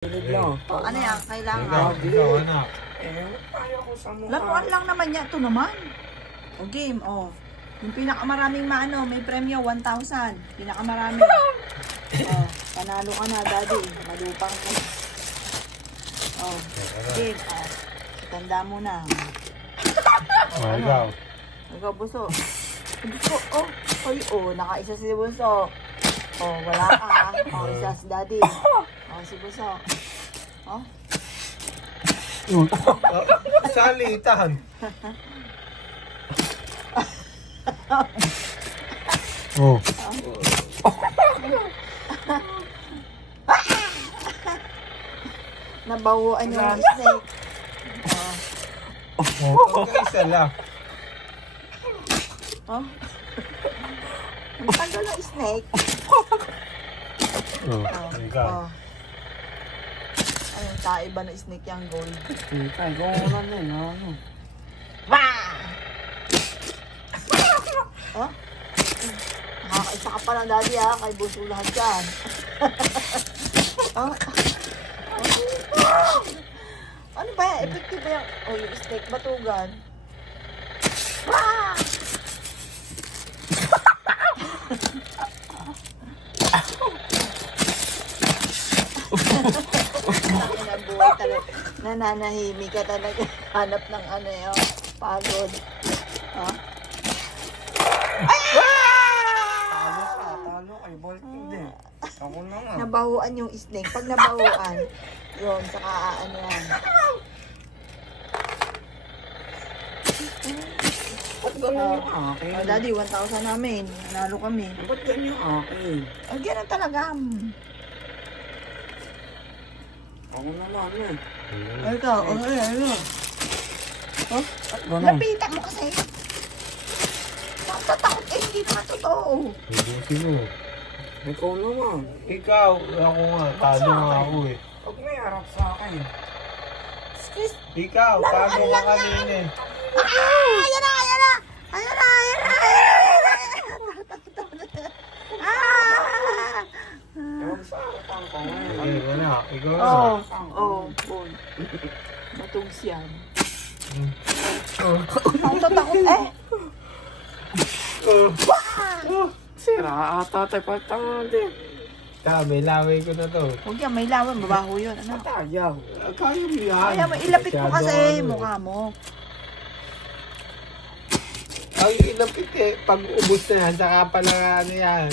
Ano yan? Kailangan. Laruan lang naman yan. Ito naman. O game, o. Yung pinakamaraming maano, may premyo, 1,000. Pinakamarami. O, panalo ka na, daddy. Malupang ka. O, game, o. Tanda mo na. Ikaw. Ikaw, Buso. Buso, o. Oy, o. Nakaisa si Buso. O, wala ka. O, isa si daddy. O, si Buso. O. Salitan. Oh. Nabahuan yung snake. Okay, isa lang. Oh. Ang tagal ng snake. Ikaw. Ayun, kaiba na snake yung gold. Ay, gawin na yun. Ano? Oh? Nakakaisa ka pa lang, daddy, ha? Kay Buso lahat yan. Oh. Ano ba yan? Effective ba yan? Oh, yung snake batugan. Buhay talaga. Nananahimik ka talaga. Hanap ng ano yun. Pagod. Oh. Talo kay Bolt hindi. Ako naman. Nabahuan yung snake. Pag nabahuan, yun, saka ano yan. Ba't ganun yung akin? Oh, daddy, 1,000 namin. Nanalo kami. Ba't ganun yung akin? Oh, ganun talaga. Ako naman eh. Ay, ikaw. Oh, ay. Oh, lapitan mo kasi. Tatakot eh, hindi naman totoo. Ibusin mo. Ikaw naman. Ikaw, ako nga. Talo nga ako eh. Huwag may harap sa akin. Excuse. Ikaw, talo ka kanina eh. Ayan na, ayan na. Ayan na, ayan na, ayan na. Huwag sa harapan ko ngayon. Ay, wala. Ikaw na. Oh, bon. Matugs yan. Oh. Ang tatakot eh. Sira ata tayo pagtanga din. May laway ko na to. Huwag yan, may lawan. Mabaho yun. Ano? Tayaw. Kaya mo yan. Kaya mo, ilapit mo kasi mukha mo. Ang ilapit eh. Pag ubos na yan, saka pala ano yan.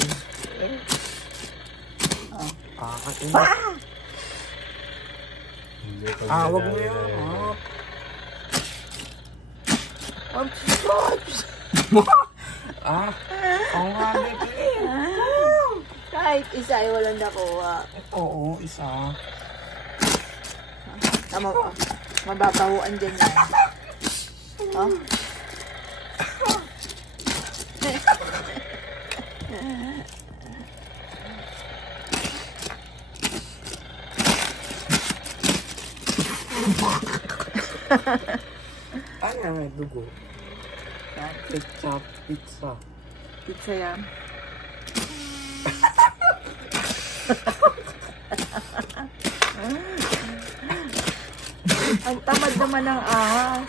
Wag mo yan. Ang halit eh. Kahit isa ay walang nakuha. Oo, isa. Tama pa. Mababahuan din yan. Oh? Ano may dugo? Pizza. Pizza yan. Ang tamad naman ng ahas.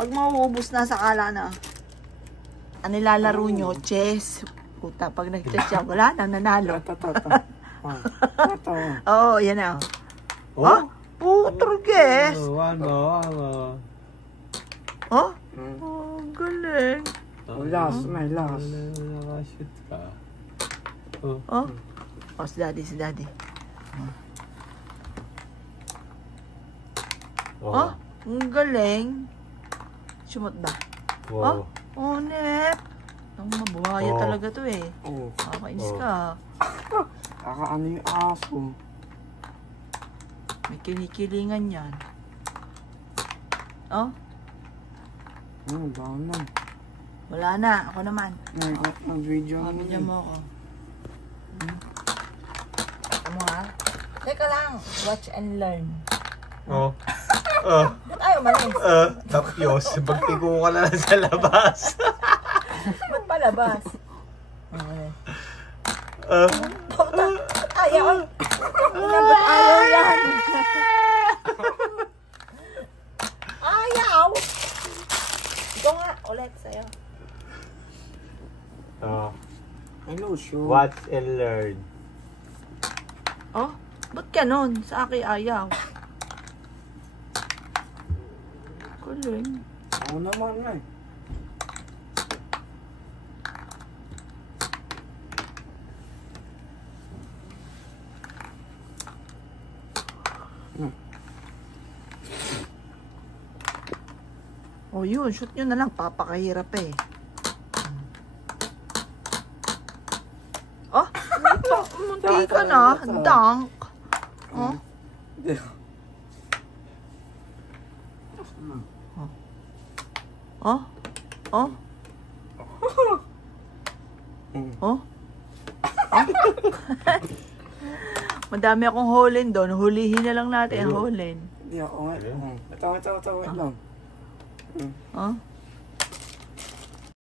Pag mauubos na sa kala na, ang nilalaro nyo, chess. Puta, pag nag-chess siya, wala nang nanalo. Oo, yan na. Oh? Putrugess! Ano? Oh? Oh, galing. May last. Nakashoot ka. Oh? Oh, si daddy. Oh? Ang galing. Sumot ba? Wow. Oh, Nep. Ang mabuhaya talaga to eh. Oo. Kakainis ka. Kakaano yung aso. May kinikilingan yan. Oh? Dami. Wala na. Ako naman. Mag-video mo. Bigyan mo ako. Ano ha? Teka lang. Watch and learn. Oh. Ba't ayaw malis? Tapos, pagtigo ka na lang sa labas. Ba't palabas? Okay. Ba't ayaw? Ba't ayaw yan? Ayaw! Ito nga, ulit sa'yo. Hello, show. Watch and learn. Oh, ba't ganon? Sa akin ayaw. Kuling. Ako naman na eh. Oh, yun. Shoot nyo na lang. Papakahirap eh. Oh, munti ka na. Dunk. Oh. Oh. Oh. Oh. Madami akong holin doon. Hulihin na lang natin ang holin. Hindi ako nga. Ito, wait lang. Oh.